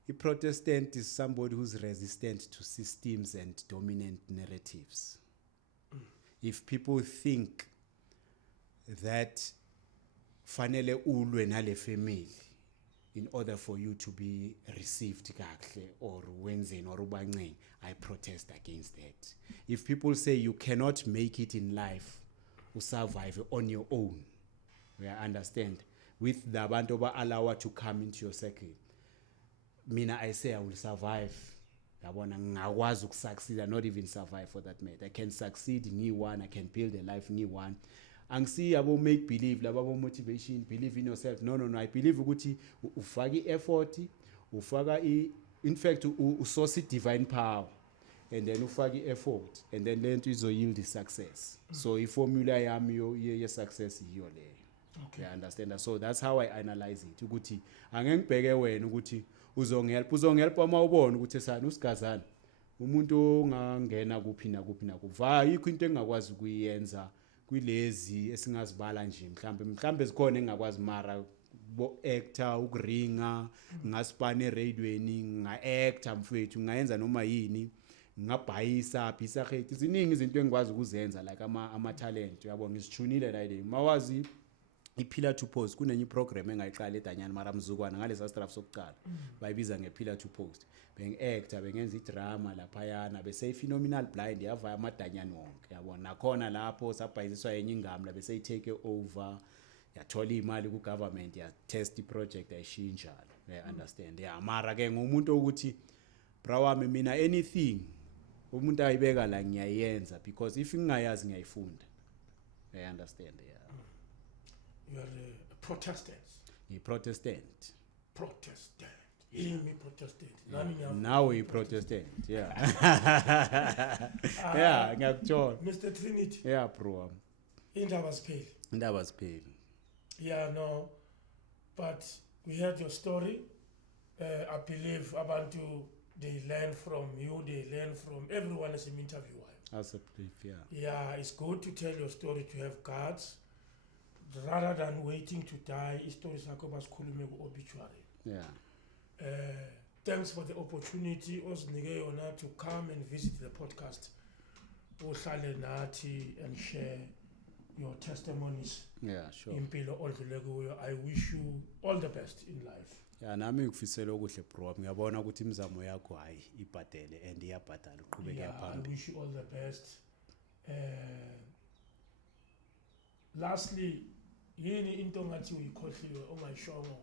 A Protestant is somebody who's resistant to systems and dominant narratives. If people think that fanele ulwe nale family in order for you to be received kahle or wenzeni or ubanceng, I protest against that. If people say you cannot make it in life, you survive on your own, we understand, with the abantu ba allow to come into your circle, mina I say I will survive. Yabona ngakwazi ukusucceed, not even survive for that matter. I can succeed in one, I can build a life in one. Angisi yabo make believe, labo motivation, believe in yourself. No, I believe ukuthi ufaka effort, ufaka in fact usource divine power. and then ufake i-effort and then lento izoyield i-success. So i-formula yami ye-success yiyo leyo. Okay. You understand? So that's how I analyze it. Ukuthi angeke ngibheke wena ukuthi uzongihelpa uma ubona ukuthi sani usigazana umuntu ongangena kuphi nakuphi ayikho into engakwazi ukuyenza kwilezi esingazibala nje mhlambe zikhona engakwazi mara bo actor ukuringa ngaspane eradioweni nga-actor mfowethu ngayenza noma yini ngabhayisa bisakhethi ziningi izinto engikwazi ukuzenza like ama-talent uyabona ngisijunile la ile mawazi i-pillar to post kunenye iprogram engayiqala eDanyani mara mzukwana ngalesa straff sokuqala bayibiza nge-pillar to post bengi-actor bengenza idrama laphayana bese i-phenomenal blind yavaya amadanyani wonke yabona nakhona lapho sabhayisiswa yenye ingami la bese i-take over yathola imali ku-government ya-test i-project ayishinjalo understand mara ke ngumuntu ukuthi brawami mina anything umuntu ayibeka la ngiyayenza because if ngingayazi ngiyayifunda understand You are a Protestant. i-Protestant. Protestant. Yimi Protestant. Nami Now i-Protestant. Yeah. Yeah, ngiyakuthola. Mr. Trinity. Yeah, bro. Indaba sipheli. Indaba sipheli. Yeah, no. But we heard your story. I believe abantu they learn from you, they learn from everyone as an interviewer. As a brief, yeah. Yeah, it's good to tell your story, to have guts. Rather than waiting to die, stories are khulume ku-obituary. Yeah. Thanks for the opportunity osinike yona to come and visit the podcast. Uhlale nathi and share your testimonies. Yeah, sure. Impilo odlule kuyo. I wish you all the best in life. Yeah, nami ngikufisela okuhle bro. Ngiyabona ukuthi imizamo yakho hayi ibhadele and iyabhadala uqhubeke phambili. I wish you all the best. Lastly, yini into ngathi uyikhohliwe ongayishongo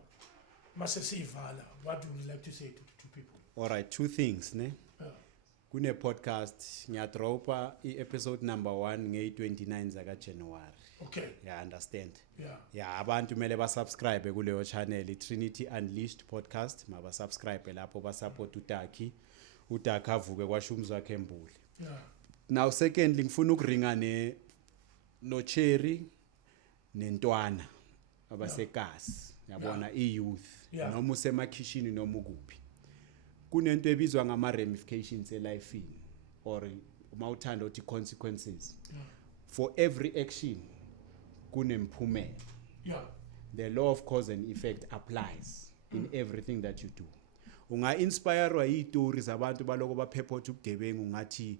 mase siyivala, what would you like to say to people? All right, two things ne. Yeah. Podcast ngiyadropa i-episode number 1 nge-29 zaka January. Okay. Yeah, understand. Yeah. Abantu mele basubscribe kuleyo channel i-Trinity Unleashed podcast mabasubscribe lapho basupport uTaki avuke kwasho umzwakhe embuli. Yeah. Now secondly ngifuna ukuringa no Cherry nentwana abasekasi yabona i-youth noma usemakhishini noma ukuphi kunento ebizwa ngama ramifications elifeini or uma uthanda uthi consequences. For every action kunemphumela. Yeah. The law of cause and effect applies in everything that you do. Unga inspire yistories abantu baloko baphepotha ubugebengu ngathi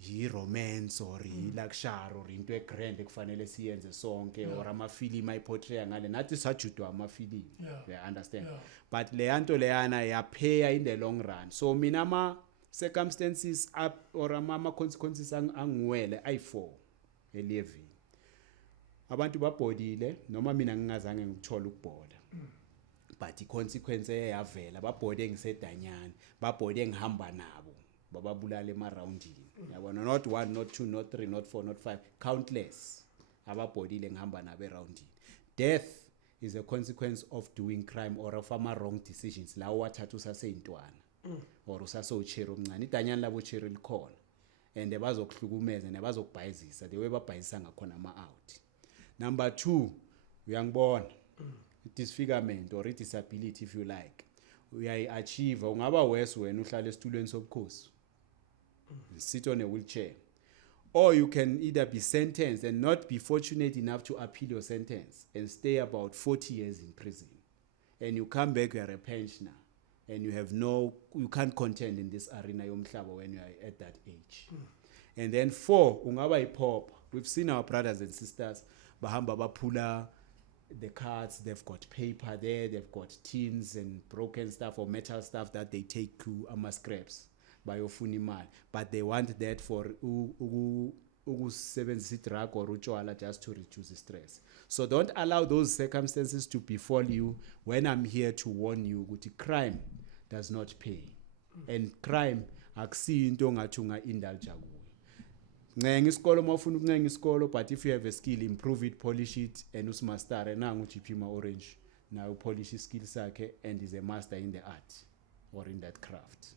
yi-romance or i-luxury or into egrand ekufanele siyenze sonke or amafilimu ayiportray ngale nathi sajudwa amafilimu. Yeah, understand. But leyanto leyana yapheya in the long run. So mina ama circumstances or ama consequences angiwele ayi4 elevini. Abantu babhodile noma mina ngingazange ngithola ukubhoda. But i-consequence eyavela babhode ngisedanyani babhode ngihamba nabo bababulala emaroundini. Yabona not 1 not 2 not 3 not 4 not 5 countless ababhodile ngihamba nabo eroundini. Death is a consequence of doing crime or of ama wrong decisions la wathatha usaseyintwana or usasowucheri omncane. Idanyani labo cheri likhona and bazokuhlukumeza nebazokubhayizisa the way babhayisa ngakhona ama out. Number 2, uyangibona disfigurement or disability if you like uyayi-achieve ungaba worse wena uhlala esitulweni sobukhosi sit on a wheelchair, or you can either be sentenced and not be fortunate enough to appeal your sentence and stay about 40 years in prison, and you come back, you are a pensioner and you can't contend in this arena yomhlaba when you are at that age. And then 4, ungaba ipop. We've seen our brothers and sisters bahamba baphula the cards, they've got paper there, they've got tins and broken stuff or metal stuff that they take to scraps bayofuna imali, but they want that for ukusebenzisa drug or utshwala just to reduce the stress. So don't allow those circumstances to befall you when I'm here to warn you ukuthi crime does not pay, and crime akusiyo into ongathi unga-indulge kuyo. Ncenga isikolo mawufuna ukuncenga isikolo, but if you have a skill, improve it, polish it, and usimaster. Nangu uJP Orange now polish his skills sakhe and is a master in the art or in that craft.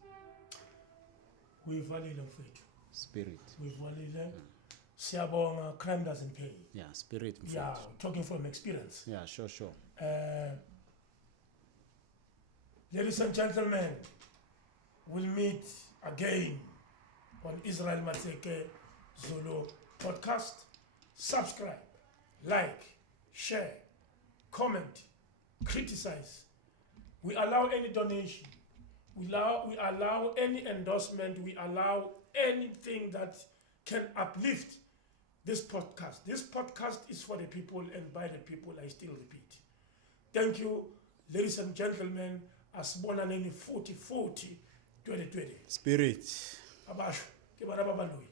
Uyivalile mfethu. Spirit. Uyivalile. Siyabonga, crime doesn't pay. Yeah, spirit mfethu. Yeah, talking from experience. Yeah, sure. Ladies and gentlemen, we'll meet again on Israel Matseke Zulu podcast. Subscribe, like, share, comment, criticize. We allow any donation. We allow any endorsement. We allow anything that can uplift this podcast. This podcast is for the people and by the people, I still repeat. Thank you, ladies and gentlemen. Asibonaneni futhi 2020. Spirit. Abasho, ke bana ba baloi.